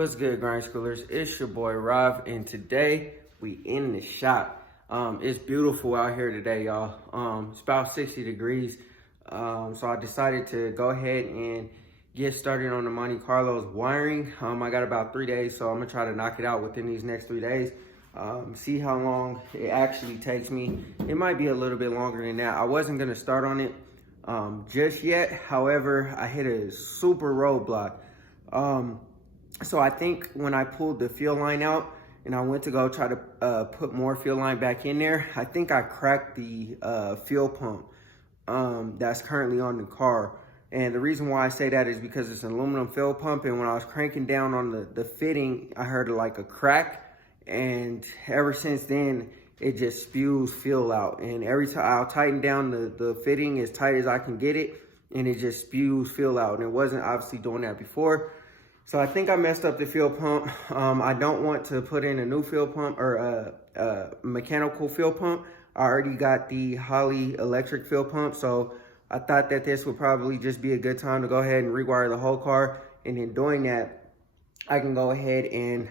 What's good, grind schoolers? It's your boy Rob, and today we in the shop. It's beautiful out here today, y'all. It's about 60 degrees. So I decided to go ahead and get started on the Monte Carlo's wiring. I got about 3 days, so I'm gonna try to knock it out within these next 3 days. See how long it actually takes me. It might be a little bit longer than that. I wasn't gonna start on it just yet. However, I hit a super roadblock. So I think when I pulled the fuel line out and I went to go try to put more fuel line back in there, I think I cracked the fuel pump that's currently on the car. And the reason why I say that is because it's an aluminum fuel pump, and when I was cranking down on the fitting, I heard like a crack, and ever since then, it just spews fuel out. And every time I'll tighten down the fitting as tight as I can get it, and it just spews fuel out. And it wasn't obviously doing that before. So I think I messed up the fuel pump. I don't want to put in a new fuel pump or a mechanical fuel pump. I already got the Holley electric fuel pump. So I thought that this would probably just be a good time to go ahead and rewire the whole car. And in doing that, I can go ahead and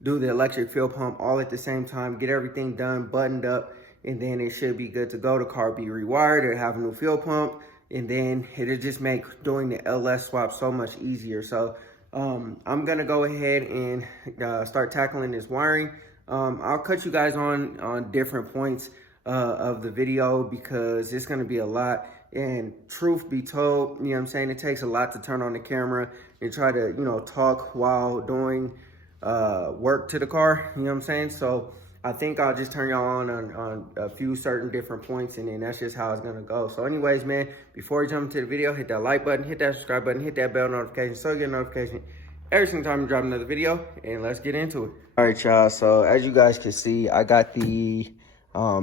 do the electric fuel pump all at the same time, get everything done, buttoned up, and then it should be good to go. The car be rewired, it'll have a new fuel pump, and then it'll just make doing the LS swap so much easier. So I'm gonna go ahead and start tackling this wiring. I'll cut you guys on different points of the video because it's gonna be a lot. And truth be told, you know what I'm saying, it takes a lot to turn on the camera and try to, talk while doing work to the car, you know what I'm saying? So I think I'll just turn y'all on a few certain different points, and then that's just how it's gonna go. So anyways, man, before you jump into the video, hit that like button, hit that subscribe button, hit that bell notification so you get a notification every single time we drop another video, and let's get into it. All right, y'all, so as you guys can see, I got the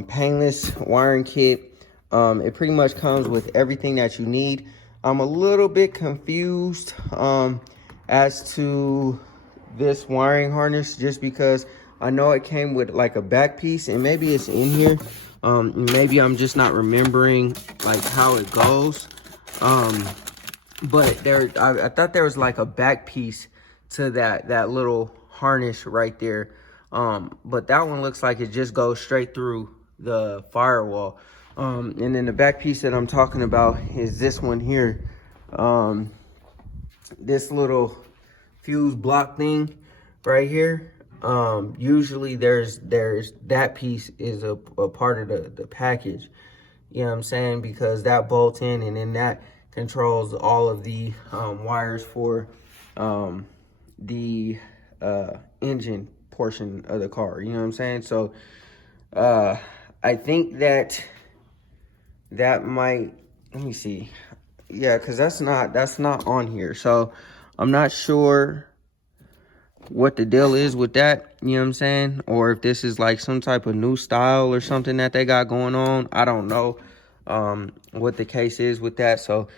painless wiring kit. It pretty much comes with everything that you need. I'm a little bit confused as to this wiring harness, just because I know it came with like a back piece, and maybe it's in here. Maybe I'm just not remembering like how it goes. But I thought there was like a back piece to that little harness right there. But that one looks like it just goes straight through the firewall. And then the back piece that I'm talking about is this one here. This little fuse block thing right here. Usually there's that piece is a part of the package, you know what I'm saying, because that bolts in, and then that controls all of the wires for the engine portion of the car, you know what I'm saying. So I think that might, let me see, yeah, because that's not on here, so I'm not sure what the deal is with that, you know what I'm saying, or if this is like some type of new style or something that they got going on. I don't know what the case is with that, so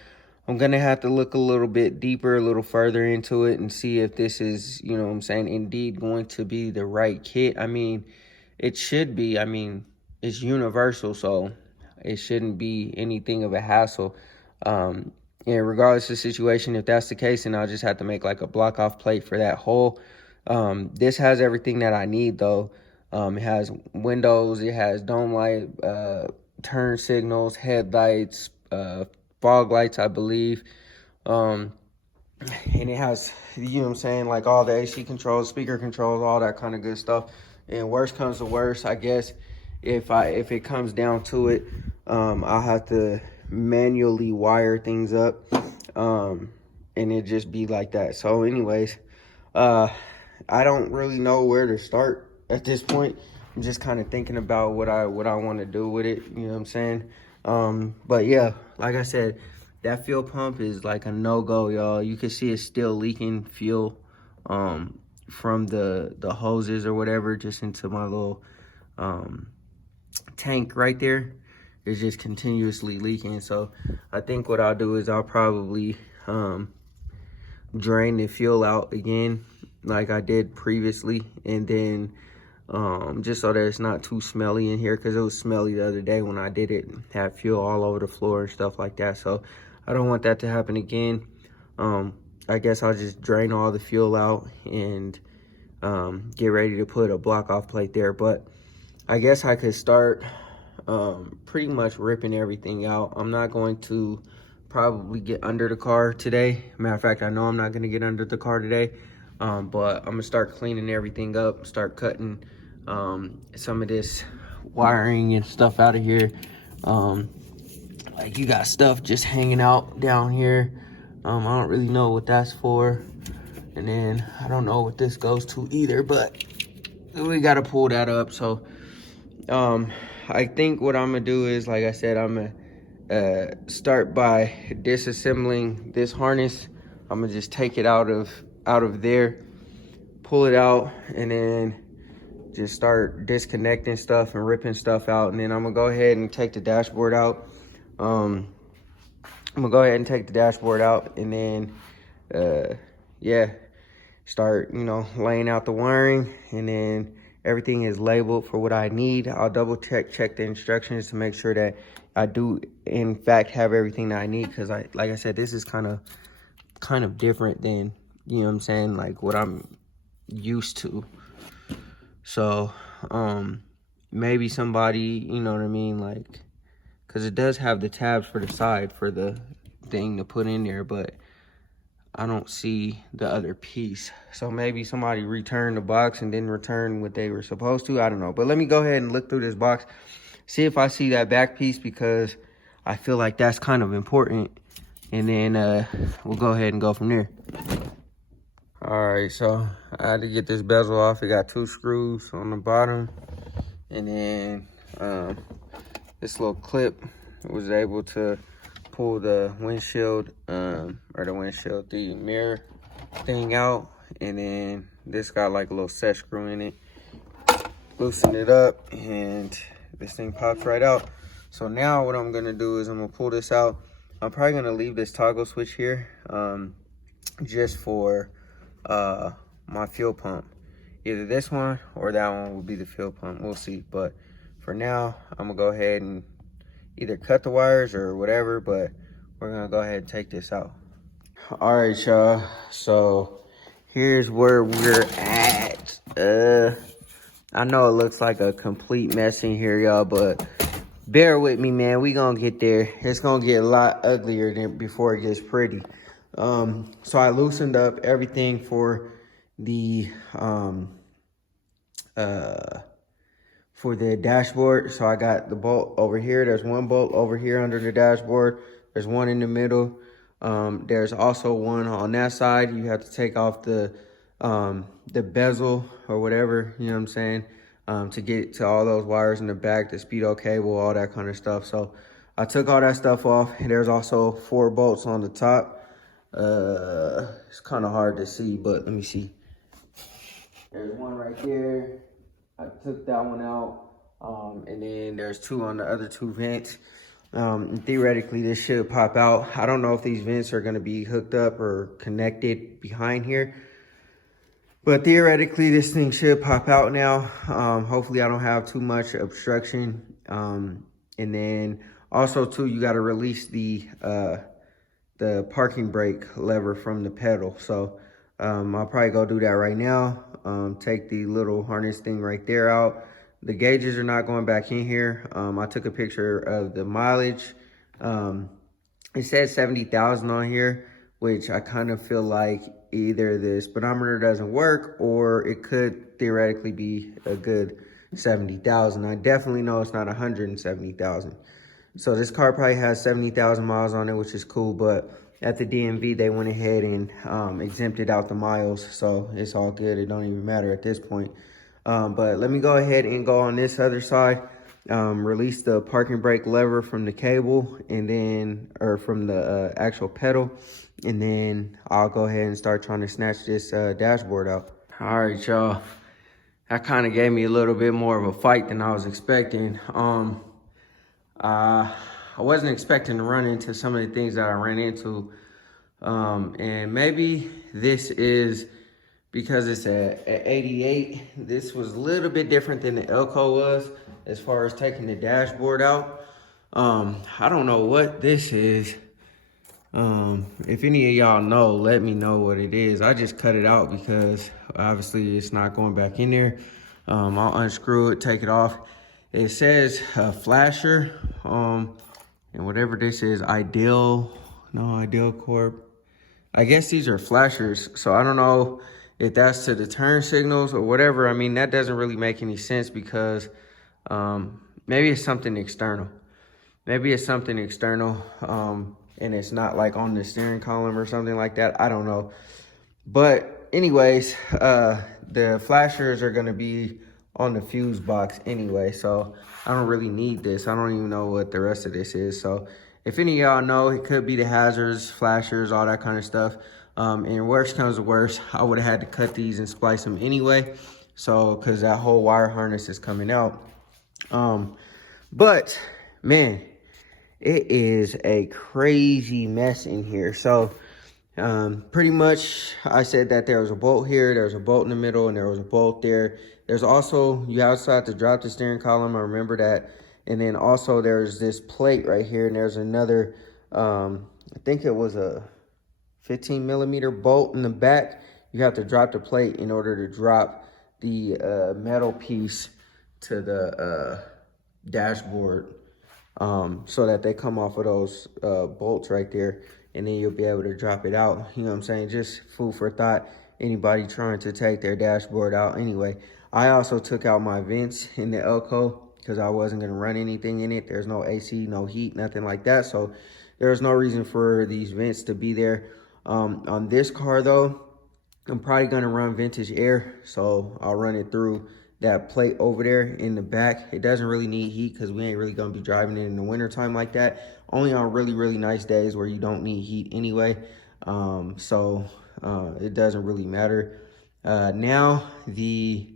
I'm gonna have to look a little bit deeper, a little further into it, and see if this is, you know what I'm saying, indeed going to be the right kit. I mean, it should be. I mean, it's universal, so it shouldn't be anything of a hassle. And regardless of the situation, if that's the case, then I'll just have to make like a block off plate for that hole. This has everything that I need though. It has windows, it has dome light, turn signals, headlights, fog lights, I believe. And it has, you know what I'm saying, like all the AC controls, speaker controls, all that kind of good stuff. And worst comes to worst, I guess, if it comes down to it, I'll have to manually wire things up, and it just be like that. So anyways, I don't really know where to start at this point. I'm just kind of thinking about what I want to do with it, you know what I'm saying. But yeah, like I said, that fuel pump is like a no-go, y'all. You can see it's still leaking fuel from the hoses or whatever just into my little tank right there. It's just continuously leaking. So I think what I'll do is I'll probably drain the fuel out again like I did previously, and then just so that it's not too smelly in here, because it was smelly the other day when I did it, had fuel all over the floor and stuff like that. So I don't want that to happen again. I guess I'll just drain all the fuel out and get ready to put a block off plate there. But I guess I could start pretty much ripping everything out. I'm not going to probably get under the car today. Matter of fact, I know I'm not going to get under the car today. But I'm gonna start cleaning everything up, start cutting some of this wiring and stuff out of here. Like you got stuff just hanging out down here. I don't really know what that's for. And then I don't know what this goes to either, but we gotta pull that up. So I think what I'm gonna do is, like I said, I'm gonna start by disassembling this harness. I'm gonna just take it out of there, pull it out, and then just start disconnecting stuff and ripping stuff out. And then I'm gonna go ahead and take the dashboard out. I'm gonna go ahead and take the dashboard out, and then yeah, start, you know, laying out the wiring. And then everything is labeled for what I need. I'll double check the instructions to make sure that I do in fact have everything that I need, because like I said, this is kind of different than, you know what I'm saying, like what I'm used to. So maybe somebody, you know what I mean, like, because it does have the tabs for the side for the thing to put in there, but I don't see the other piece. So maybe somebody returned the box and didn't return what they were supposed to. I don't know. But let me go ahead and look through this box, see if I see that back piece, because I feel like that's kind of important. And then we'll go ahead and go from there. All right, so I had to get this bezel off. It got 2 screws on the bottom. And then this little clip was able to pull the windshield, the mirror thing out. And then this got like a little set screw in it. Loosen it up and this thing pops right out. So now what I'm gonna do is I'm gonna pull this out. I'm probably gonna leave this toggle switch here just for my fuel pump. Either this one or that one will be the fuel pump, we'll see. But for now, I'm gonna go ahead and either cut the wires or whatever, but we're gonna go ahead and take this out. All right, y'all, so here's where we're at. I know it looks like a complete mess in here, y'all, but bear with me, man. We gonna get there. It's gonna get a lot uglier than before it gets pretty. So I loosened up everything for the dashboard. So I got the bolt over here. There's one bolt over here under the dashboard. There's one in the middle. There's also one on that side. You have to take off the bezel or whatever, you know what I'm saying, to get to all those wires in the back, the speedo cable, all that kind of stuff. So I took all that stuff off. There's also 4 bolts on the top. It's kind of hard to see, but let me see. There's one right there. I took that one out. And then there's 2 on the other 2 vents. Theoretically, this should pop out. I don't know if these vents are going to be hooked up or connected behind here, but theoretically, this thing should pop out now. Hopefully, I don't have too much obstruction. And then also, too, you got to release the parking brake lever from the pedal. So I'll probably go do that right now. Take the little harness thing right there out. The gauges are not going back in here. I took a picture of the mileage. It says 70,000 on here, which I kind of feel like either the speedometer doesn't work or it could theoretically be a good 70,000. I definitely know it's not 170,000. So this car probably has 70,000 miles on it, which is cool. But at the DMV, they went ahead and exempted out the miles. So it's all good. It don't even matter at this point. But let me go ahead and go on this other side, release the parking brake lever from the cable and then, or from the actual pedal. And then I'll go ahead and start trying to snatch this dashboard out. All right, y'all. That kind of gave me a little bit more of a fight than I was expecting. I wasn't expecting to run into some of the things that I ran into. And maybe this is because it's at 88. This was a little bit different than the Elco was as far as taking the dashboard out. I don't know what this is. If any of y'all know, let me know what it is. I just cut it out because obviously it's not going back in there. I'll unscrew it, take it off. It says flasher, and whatever this is, Ideal Corp. I guess these are flashers, so I don't know if that's to the turn signals or whatever. I mean, that doesn't really make any sense because maybe it's something external. Maybe it's something external, and it's not like on the steering column or something like that. I don't know. But anyways, the flashers are gonna be on the fuse box anyway, so I don't really need this. I don't even know what the rest of this is. So if any of y'all know, it could be the hazards, flashers, all that kind of stuff. And worst comes to worst, I would have had to cut these and splice them anyway. So, cause that whole wire harness is coming out. But man, it is a crazy mess in here. So pretty much I said that there was a bolt here, there was a bolt in the middle, and there was a bolt there. There's also, you also have to drop the steering column, I remember that. And then also there's this plate right here, and there's another, I think it was a 15 millimeter bolt in the back. You have to drop the plate in order to drop the metal piece to the dashboard, so that they come off of those bolts right there, and then you'll be able to drop it out. You know what I'm saying? Just food for thought, anybody trying to take their dashboard out. Anyway, I also took out my vents in the Elco because I wasn't going to run anything in it. There's no AC, no heat, nothing like that. So there's no reason for these vents to be there. On this car though, I'm probably going to run vintage air. So I'll run it through that plate over there in the back. It doesn't really need heat because we ain't really going to be driving it in the winter time like that. Only on really, really nice days where you don't need heat anyway. It doesn't really matter. Now the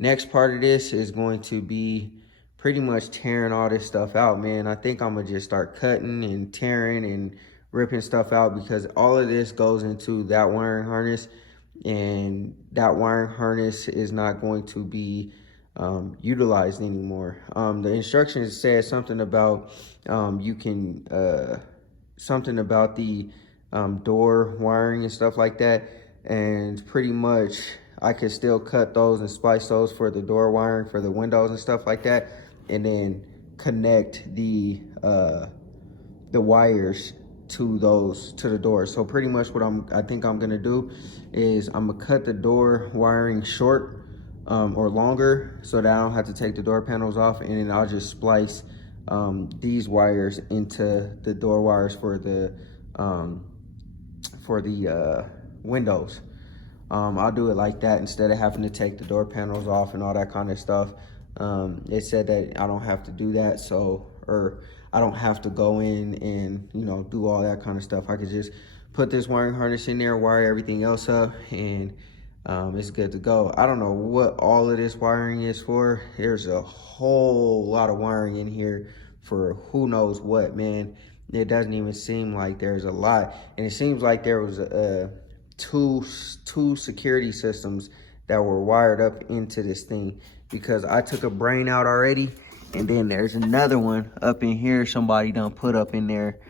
next part of this is going to be pretty much tearing all this stuff out, man. I think I'm gonna just start cutting and tearing and ripping stuff out because all of this goes into that wiring harness, and that wiring harness is not going to be utilized anymore. The instructions said something about something about the door wiring and stuff like that, and pretty much I could still cut those and splice those for the door wiring for the windows and stuff like that, and then connect the wires to the doors. So pretty much what I think I'm gonna do is I'm gonna cut the door wiring short or longer so that I don't have to take the door panels off, and then I'll just splice these wires into the door wires for the windows. I'll do it like that instead of having to take the door panels off and all that kind of stuff. It said that I don't have to do that, or I don't have to go in and, you know, do all that kind of stuff. I could just put this wiring harness in there, wire everything else up, and it's good to go. I don't know what all of this wiring is for. There's a whole lot of wiring in here for who knows what, man. It doesn't even seem like there's a lot. And it seems like there was two security systems that were wired up into this thing, because I took a brain out already, and then there's another one up in here somebody done put up in there.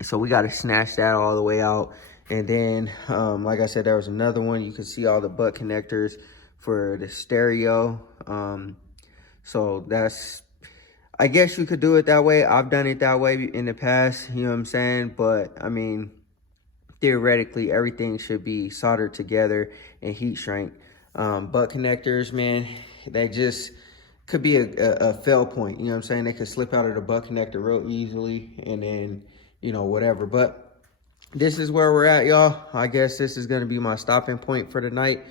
So we got to snatch that all the way out. And then like I said, there was another one. You can see all the butt connectors for the stereo. So that's, I guess you could do it that way. I've done it that way in the past, you know what I'm saying? But I mean, theoretically, everything should be soldered together and heat shrink. Butt connectors, man, they just could be a fail point. You know what I'm saying? They could slip out of the butt connector real easily, and then, you know, whatever. But this is where we're at, y'all. I guess this is going to be my stopping point for the night.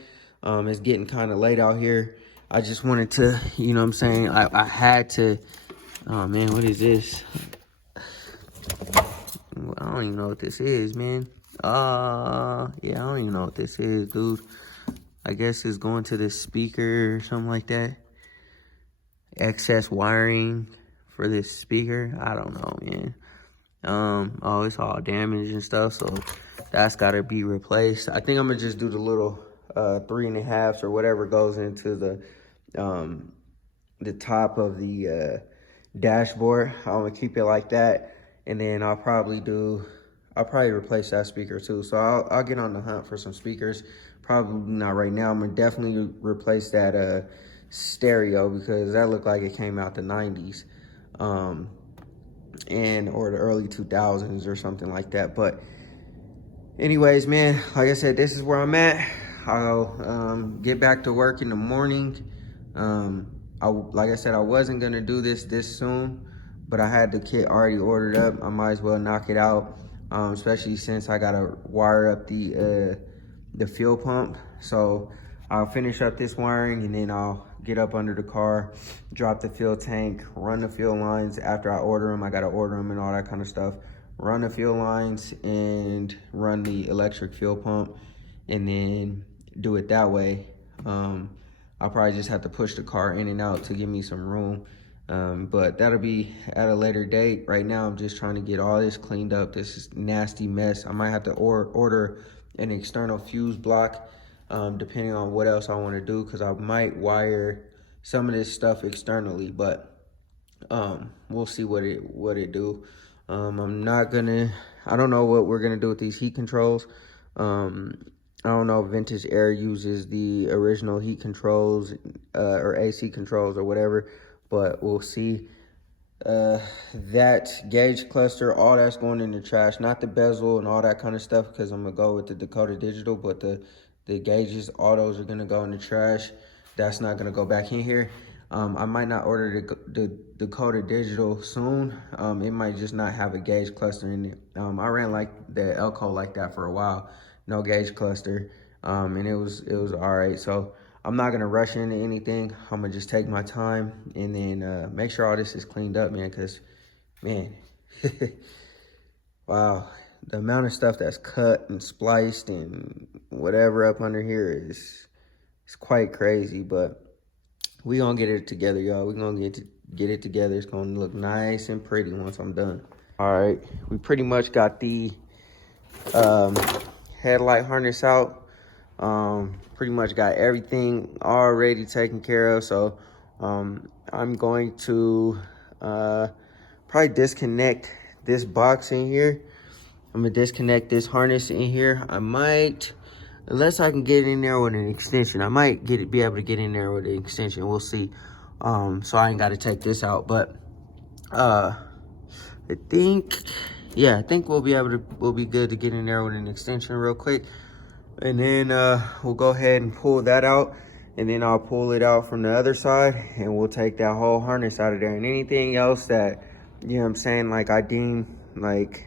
It's getting kind of late out here. I just wanted to, you know what I'm saying? I had to, oh man, what is this? I don't even know what this is, man. Yeah, I don't even know what this is, dude. I guess it's going to this speaker or something like that. Excess wiring for this speaker. I don't know, man. Oh, it's all damaged and stuff, so that's got to be replaced. I think I'm gonna just do the little 3.5s or whatever goes into the top of the dashboard. I'm gonna keep it like that, and then I'll probably do I'll probably replace that speaker too. So I'll get on the hunt for some speakers. Probably not right now. I'm gonna definitely replace that stereo because that looked like it came out the 90s. And or the early 2000s or something like that. But anyways, man, like I said, this is where I'm at. I'll get back to work in the morning. Like I said, I wasn't gonna do this soon, but I had the kit already ordered up. I might as well knock it out, especially since I gotta wire up the fuel pump. So I'll finish up this wiring and then I'll get up under the car, drop the fuel tank, run the fuel lines. After I order them, I gotta order them and all that kind of stuff. Run the fuel lines and run the electric fuel pump and then do it that way. I'll probably just have to push the car in and out to give me some room. But that'll be at a later date. Right now, I'm just trying to get all this cleaned up. This is nasty mess. I might have to order an external fuse block, depending on what else I want to do, because I might wire some of this stuff externally, but we'll see what it do. I don't know what we're gonna do with these heat controls. I don't know if Vintage Air uses the original heat controls or AC controls or whatever, but we'll see. That gauge cluster, all that's going in the trash, not the bezel and all that kind of stuff, because I'm gonna go with the Dakota Digital, but the gauges, all those are gonna go in the trash. That's not gonna go back in here. I might not order the Dakota Digital soon. It might just not have a gauge cluster in it. I ran like the Elko like that for a while, no gauge cluster, and it was all right. So I'm not gonna rush into anything. I'm gonna just take my time and then make sure all this is cleaned up, man, because, man, wow, the amount of stuff that's cut and spliced and whatever up under here is quite crazy. But we gonna get it together, y'all. We gonna get it together. It's gonna look nice and pretty once I'm done. All right, we pretty much got the headlight harness out. Pretty much got everything already taken care of. So I'm going to probably disconnect this box in here. I'm gonna disconnect this harness in here. I might, unless I can get in there with an extension, I might be able to get in there with an extension. We'll see. So I ain't got to take this out, but I think we'll be good to get in there with an extension real quick. And then we'll go ahead and pull that out, and then I'll pull it out from the other side, and we'll take that whole harness out of there. And anything else that, you know what I'm saying, like I deem like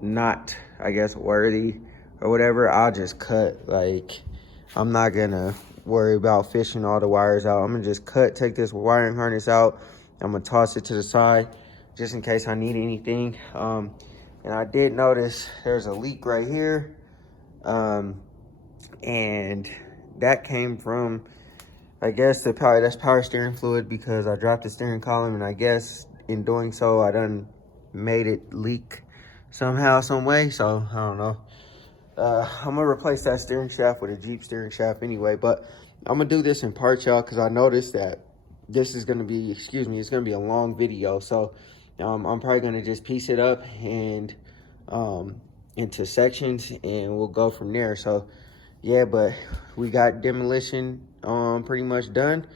not, I guess, worthy or whatever, I'll just cut. Like, I'm not gonna worry about fishing all the wires out. I'm gonna just take this wiring harness out. I'm gonna toss it to the side just in case I need anything. And I did notice there's a leak right here. And that came from, I guess, that's power steering fluid, because I dropped the steering column, and I guess in doing so, I done made it leak somehow, some way. So I don't know. I'm gonna replace that steering shaft with a Jeep steering shaft anyway, but I'm gonna do this in parts, y'all, because I noticed that this is gonna be, it's gonna be a long video. So I'm probably gonna just piece it up and into sections, and we'll go from there. So yeah, but we got demolition pretty much done,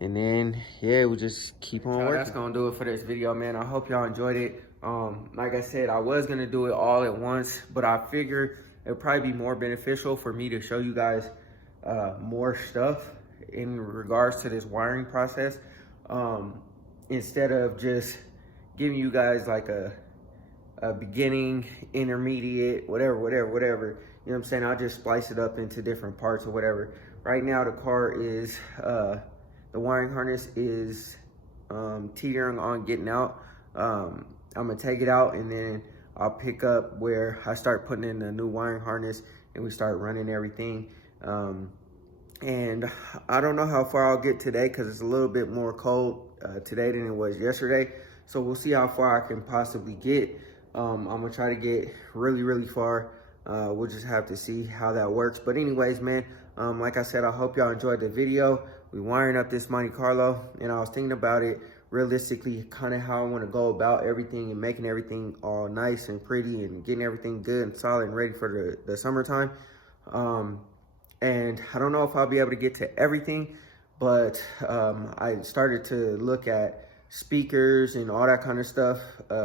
and then yeah, we'll just keep on working. That's gonna do it for this video, man. I hope y'all enjoyed it. Like I said, I was gonna do it all at once, but I figured it'd probably be more beneficial for me to show you guys more stuff in regards to this wiring process, instead of just giving you guys like a beginning, intermediate, whatever. You know what I'm saying? I'll just splice it up into different parts or whatever. Right now, the car is, the wiring harness is teetering on getting out. I'm gonna take it out, and then I'll pick up where I start putting in the new wiring harness, and we start running everything. And I don't know how far I'll get today, because it's a little bit more cold today than it was yesterday. So we'll see how far I can possibly get. I'm gonna try to get really far. We'll just have to see how that works. But anyways, man, like I said, I hope y'all enjoyed the video. We wiring up this Monte Carlo, and I was thinking about it realistically kind of how I want to go about everything and making everything all nice and pretty and getting everything good and solid and ready for the summertime. And I don't know if I'll be able to get to everything, but I started to look at speakers and all that kind of stuff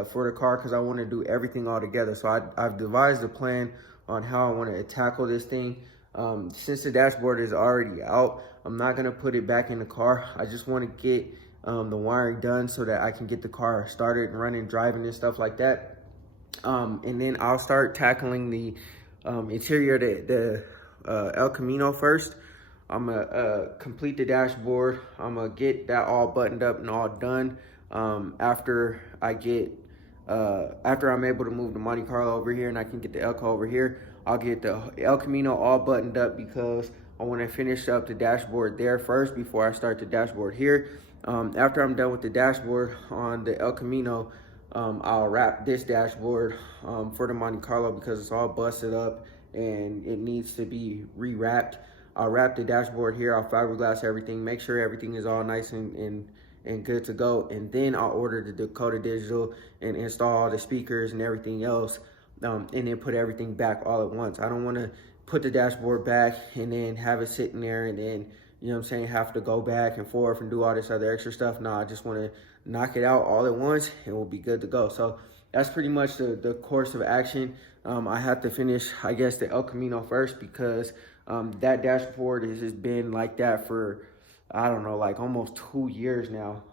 for the car, because I want to do everything all together. So I've devised a plan on how I want to tackle this thing. Since the dashboard is already out, I'm not going to put it back in the car. I just want to get the wiring done so that I can get the car started and running, driving and stuff like that. And then I'll start tackling the interior, the El Camino first. I'm gonna complete the dashboard. I'm gonna get that all buttoned up and all done. After I'm able to move the Monte Carlo over here and I can get the Elco over here, I'll get the El Camino all buttoned up because I want to finish up the dashboard there first before I start the dashboard here. After I'm done with the dashboard on the El Camino, I'll wrap this dashboard for the Monte Carlo because it's all busted up and it needs to be rewrapped. I'll wrap the dashboard here, I'll fiberglass everything, make sure everything is all nice and good to go. And then I'll order the Dakota Digital and install all the speakers and everything else, and then put everything back all at once. I don't want to put the dashboard back and then have it sitting there and then, you know what I'm saying, have to go back and forth and do all this other extra stuff. No, I just want to knock it out all at once and we'll be good to go. So that's pretty much the course of action. I have to finish, I guess, the El Camino first because that dashboard has just been like that for, I don't know, like almost 2 years now.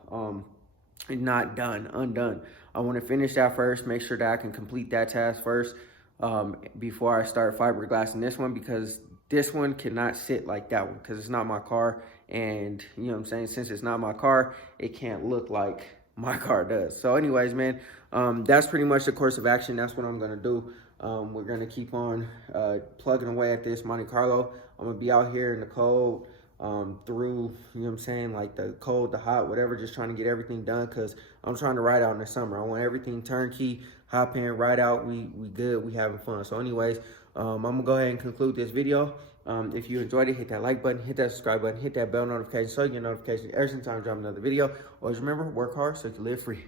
Not done, undone. I want to finish that first, make sure that I can complete that task first before I start fiberglassing this one, because this one cannot sit like that one because it's not my car. And you know what I'm saying, since it's not my car, it can't look like my car does. So anyways, man, that's pretty much the course of action. That's what I'm gonna do. We're gonna keep on plugging away at this Monte Carlo. I'm gonna be out here in the cold through, you know what I'm saying, like the cold, the hot, whatever, just trying to get everything done because I'm trying to ride out in the summer. I want everything turnkey, hop in, ride out, we good, we having fun. So anyways, I'm gonna go ahead and conclude this video. If you enjoyed it, hit that like button, hit that subscribe button, hit that bell notification so you get notifications every time I drop another video. Always remember, work hard so you can live free.